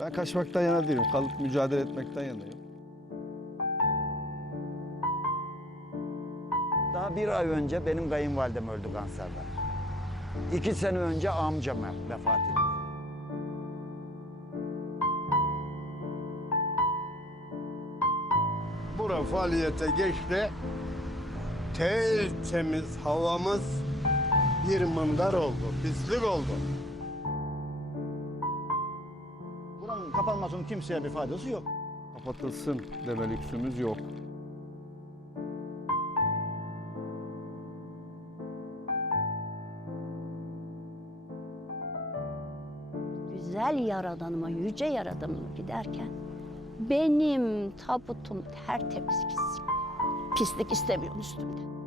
Ben kaçmaktan yana değilim. Kalıp mücadele etmekten yanayım. Daha bir ay önce benim kayınvalidem öldü kanserden. İki sene önce amcam vefat etti. Bura faaliyete geçti. Tertemiz havamız bir mındar oldu, pislik oldu. Kapanmasının kimseye bir faydası yok. Kapatılsın deme lüksümüz yok. güzel yaradanıma, yüce yaradanıma giderken benim tabutum tertemiz gitsin. Pislik istemiyorum üstümde.